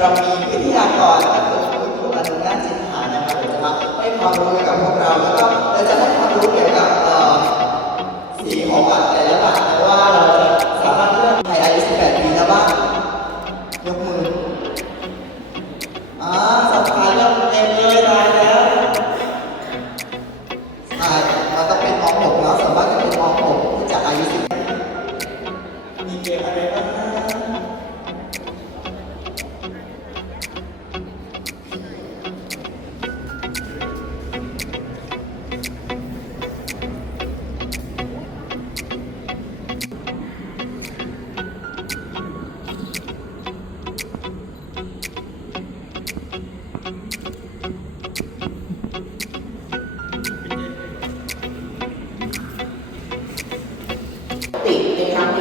เรามีวิทยากรก็คือคุณครูอนุญาตจิตฐานนะครับจะมาให้ความรู้กับพวกเราแล้วก็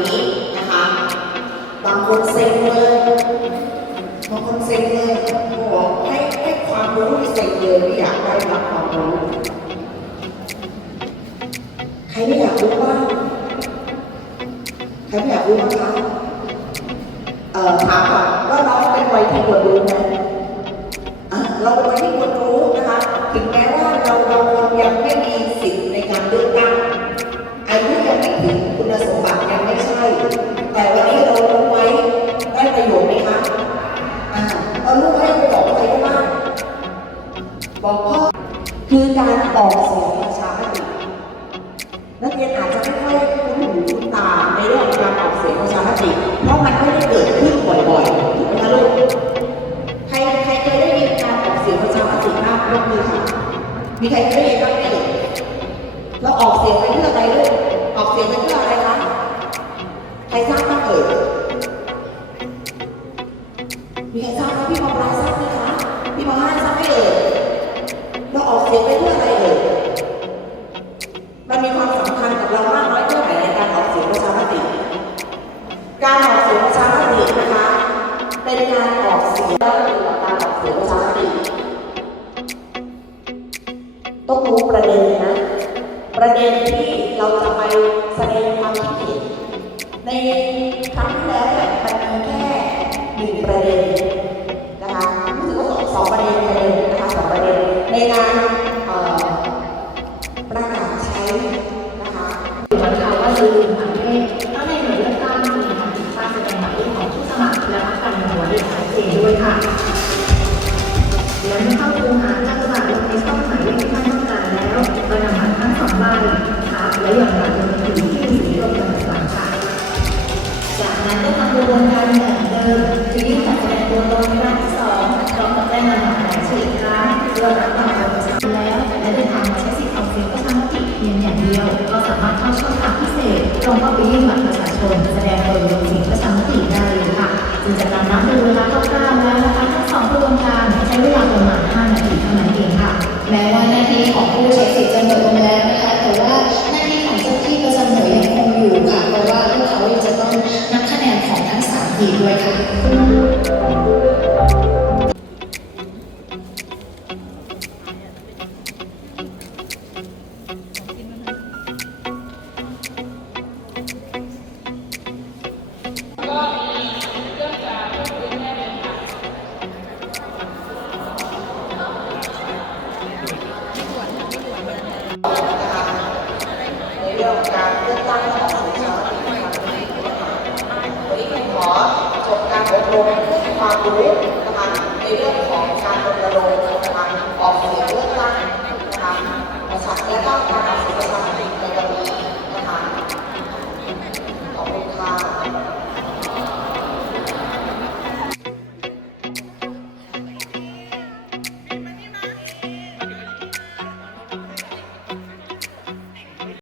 นี้นะคะ บางคนเซ็งเลยบางคนเซ็งเลยบอกให้ให้ความรู้เซ็งเลยไม่อยากได้รับความรู้ใครไม่อยากรู้บ้างใครไม่อยากรู้บ้างคะเอ่อถามก่อนว่าน้องเป็นวัยที่ควรรู้ไหม คือการออกเสียงประชามตินักเรียนอาจจะไม่ค่อยคุ้นหูคุ้นตาในเรื่องของการออกเสียงประชามติเพราะมันไม่ได้เกิดขึ้นบ่อยๆถูกไหมคะลูกใครใครเคยได้ยินการออกเสียงประชามติบ้างยกมือค่ะมีใครเคยได้ยินบ้างไหมเอ่ยเราออกเสียงไปเพื่ออะไรลูกออกเสียงไปเพื่ออะไรคะใครทราบบ้างเอ่ยมีใครทราบไหมพี่มอปลายทราบไหมคะ เสียงไปเพื่ออะไรเอ่ยมันมีความสำคัญกับเรามากน้อยแค่ไหนในการออกเสียงประชามติ การออกเสียงประชามตินะคะ เป็นการออกเสียงได้เกี่ยวกับการออกเสียงประชามติ ต้องรู้ประเด็นนะ ประเด็นที่เราจะไปแสดงความคิดเห็นในครั้งที่แล้วเนี่ยมันมีแค่หนึ่งประเด็น วันเขาว่าลืมประเภทแล้วในหน่วยเลือกตั้งมีการติดป้ายแสดงหมายเลขของผู้สมัครและการเมืองไว้อย่างชัดเจนด้วยค่ะและเมื่อเข้าคูหาจะสมัครลงในช่องหมายเลขที่ท่านต้องการแล้วก็นำบัตรทั้งสองใบทับและหย่อนบัตรลงในถุงที่มีสีรวมกันต่างค่ะจากนั้นก็ทำกระบวนการเหมือนเดิมคือยื่นบัตรแสดงตัวตนครั้งที่สองพร้อมกับแจ้งลำดับรายชื่ออีกครั้งเพื่อรับบัตรประชาแล้วและเดินทางมาใช้สิทธิ์ออกเสียงประชามติเพียงอย่างเดียวก็สามารถเข้าช่อง ทางเศษตรงเข้าไปยื่นบัตรประชาชนแสดงตัวลงเสียงประชามติได้เลยค่ะจึงจากการนับดูเวลาคร่าวๆแล้วนะคะทั้งสองกระบวนการใช้เวลาประมาณ 5 นาทีเท่านั้นเองค่ะ แม้ว่าหน้าที่ของผู้ใช้สิทธิ์จะหมดลงแล้วนะคะ แต่ว่าหน้าที่ของเจ้าที่ประจำหน่วยยังคงอยู่ค่ะ เพราะว่าพวกเขายังจะต้องนับคะแนนของทั้งสามทีด้วยค่ะ ความรู้นะคะในเรื่องของ